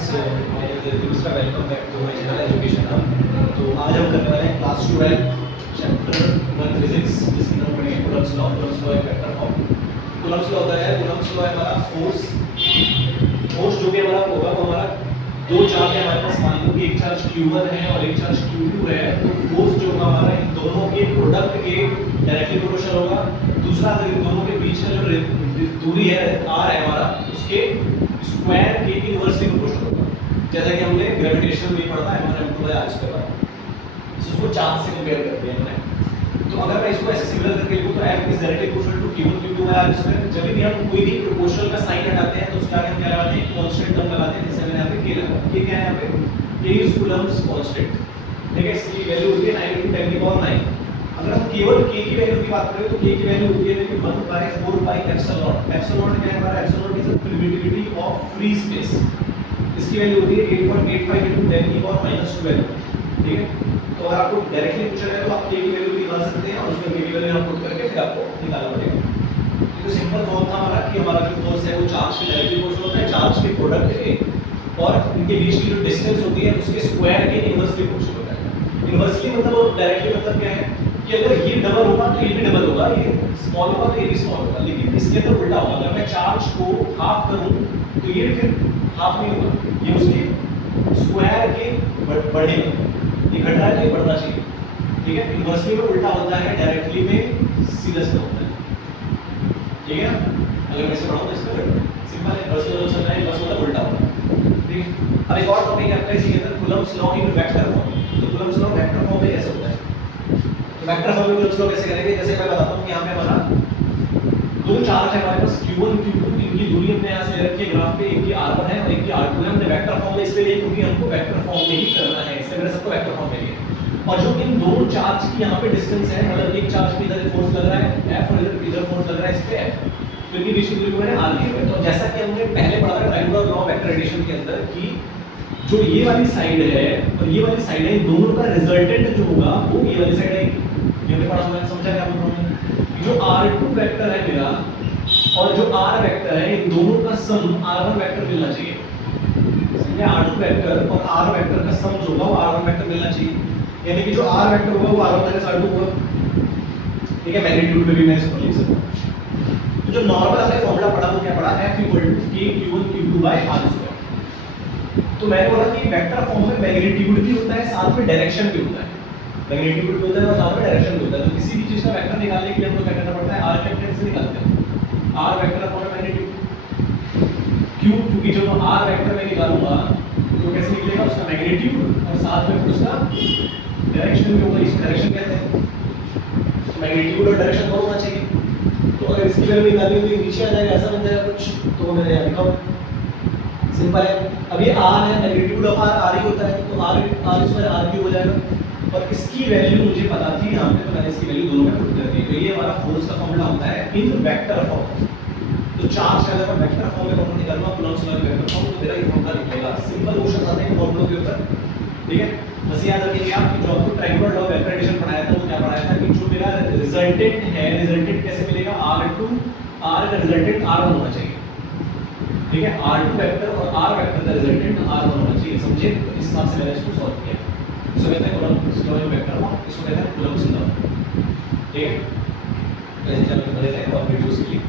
So my name is Dilushka, welcome back to my channel education hub. तो आज हम करने वाले हैं क्लास 12 चैप्टर 1 फिजिक्स, जिसके अंदर पढ़ेंगे कूलम्ब्स लॉ। कूलम्ब्स लॉ एक वेक्टर फॉर्म। कूलम्ब्स लॉ होता है, कूलम्ब्स लॉ है हमारा फोर्स जो भी हमारा होगा वो हमारा दो चार्ज है हमारे पास। मान लो कि एक चार्ज Q1 है और एक चार्ज Q2 है, तो फोर्स जो होगा हमारा इन दोनों के प्रोडक्ट के डायरेक्टली प्रोपोर्शनल होगा। दूसरा, अगर इन दोनों के बीच में जो दूरी है r है हमारा, उसके स्क्वायर के इनवर्सली प्रोपोर्शनल होगा। जैसा कि हमने ग्रेविटेशन में पढ़ा है हमारे m2/r², इसको चार्ज से कंपेयर कर दिया हमने। तो अगर मैं इसको ऐसे सिमिलर करके लिखूं तो f is directly proportional to Q1 Q2/r²। जब भी हम कोई भी प्रोपोर्शनल का साइन हटाते हैं तो उसके आगे हम क्या लगाते हैं, कांस्टेंट टर्म लगाते हैं। जैसे मैंने यहां पे k लगाया, ये क्या है, यहां पे k इज कूलम्ब्स कांस्टेंट। ठीक है, इसकी वैल्यू होती है 9 × 10⁹। अगर हम केवल k की वैल्यू की बात करें तो k की वैल्यू होती है 1/4πε0। एप्सिलॉन क्या है हमारा, epsilon is the permittivity of free space. इसकी वैल्यू होती है 8.85 × 10⁻²। ठीक है, तो अगर आपको डायरेक्टली पूछा जाए तो आप k की वैल्यू निकाल सकते हैं और उसमें k की वैल्यू आप पुट करके फिर आपको निकालना पड़ेगा। तो सिंपल फॉर्म था हमारा कि हमारा जो फोर्स है वो चार्ज के डायरेक्टली प्रोपोर्शनल होता है चार्ज के प्रोडक्ट के और इनके बीच की जो डिस्टेंस होती है उसके स्क्वायर के इनवर्सली प्रोपोर्शनल होता है। इनवर्सली मतलब और डायरेक्टली मतलब क्या है कि अगर ये डबल होगा तो ये भी डबल होगा, ये स्मॉल होगा तो ये भी स्मॉल होगा, लेकिन इसके अंदर उल्टा होगा। अगर मैं चार्ज को हाफ करूं तो ये फिर हाफ नहीं होगा, ये उसके स्क्वायर के बढ़ेगा। ये घट रहा है तो ये बढ़ना चाहिए। ठीक है, इनवर्सली में उल्टा होता है, डायरेक्टली में सीधा सीधा होता है। ठीक है, अगर मैं इसे पढ़ाऊं तो इसमें सिंपल है, इनवर्सली मतलब समझना है, इनवर्स मतलब उल्टा होगा। ठीक, अब एक और टॉपिक है आपका इसी के अंदर, Coulomb's law in vector form. तो कूलम्ब्स लॉ वेक्टर फॉर्म में कैसे होता है, वेक्टर फॉर्म में कूलम्ब्स लॉ कैसे करेंगे। जैसे मैं बताता हूं कि यहां पे हमारा दो चार्ज है हमारे पास Q1 Q2, इनकी दूरी हमने यहां से ले रखी है ग्राफ पे, एक की r1 है और एक की r2 है। हमने वेक्टर फॉर्म में इसलिए लिया क्योंकि हमको वेक्टर फॉर्म में ही करना है, इसलिए मैंने सबको वेक्टर फॉर्म में लिया। और जो इन दोनों चार्ज की यहां पे डिस्टेंस है, मतलब एक चार्ज पे इधर फोर्स लग रहा है F और इधर फोर्स लग रहा है इस पे F, तो इनकी बीच की दूरी को मैंने r लिया है। तो जैसा कि हमने पहले पढ़ा था triangular law of vector addition के अंदर कि जो ये वाली साइड है और ये वाली साइड है, इन दोनों का रिजल्टेंट जो होगा वो ये वाली साइड है। ये पढ़ा हमने, समझा क्या बोल रहा हूं। जो r2 वेक्टर है मेरा और जो r वेक्टर है, इन दोनों का सम r1 वेक्टर मिलना चाहिए। समझे, r2 वेक्टर और r वेक्टर का सम जो होगा वो r1 वेक्टर मिलना चाहिए। यानी कि जो r वेक्टर होगा वो r1 - r2 होगा। ठीक है, मैग्नीट्यूड में भी मैं इसको लिख सकता हूं। तो जो नॉर्मल हमने फॉर्मूला पढ़ा वो क्या पढ़ा, f = k Q1 Q2/r²। तो मैंने बोला कि वेक्टर फॉर्म में मैग्नीट्यूड भी होता है, साथ में डायरेक्शन भी होता है। मैग्नीट्यूड भी होता है और साथ में डायरेक्शन भी होता है। तो किसी भी चीज का वेक्टर निकालने के लिए हमको क्या करना पड़ता है, r कैपिटल से निकालते हैं। r vector upon magnitude q, क्योंकि जब r वेक्टर में निकालूंगा तो कैसे निकलेगा, उसका मैग्नीट्यूड और साथ में फिर उसका डायरेक्शन भी होगा। इसको डायरेक्शन कहते हैं। तो मैग्नीट्यूड और डायरेक्शन दोनों होना चाहिए। तो अगर इसकी वैल्यू निकालनी हो तो नीचे आ जाएगा, ऐसा बन जाएगा कुछ। तो मैंने यहां लिखा सिंपल है। अब ये r है, मैग्नीट्यूड ऑफ r ही होता है, तो r² हो जाएगा। और इसकी वैल्यू मुझे पता थी यहाँ पे, तो मैंने इसकी वैल्यू दोनों में पुट कर दी। तो ये हमारा फोर्स का फॉर्मूला होता है इन वेक्टर फॉर्म। तो चार्ज का अगर मैं वेक्टर फॉर्म में फॉर्मूला निकालूंगा, कूलम्ब्स लॉ वेक्टर फॉर्म, तो मेरा ये फॉर्मूला निकलेगा। सिंपल क्वेश्चन आते हैं फॉर्मूलों के ऊपर। ठीक है, बस याद रखिए आप कि जो आपको triangular law of vector addition पढ़ाया था वो क्या पढ़ाया था कि जो मेरा रिजल्टेंट है, रिजल्टेंट कैसे मिलेगा, r2 r का रिजल्टेंट r1 होना चाहिए। ठीक है, r2 वेक्टर और r वेक्टर का रिजल्टेंट r1 होना चाहिए। समझे, तो इस हिसाब से मैंने इसको सॉल्व किया। इसको कहते हैं Coulomb's law in vector form, इसको कहते हैं कूलम्ब्स लॉ। ठीक है, तो ऐसे चलो बड़े थे और वीडियोस के लिए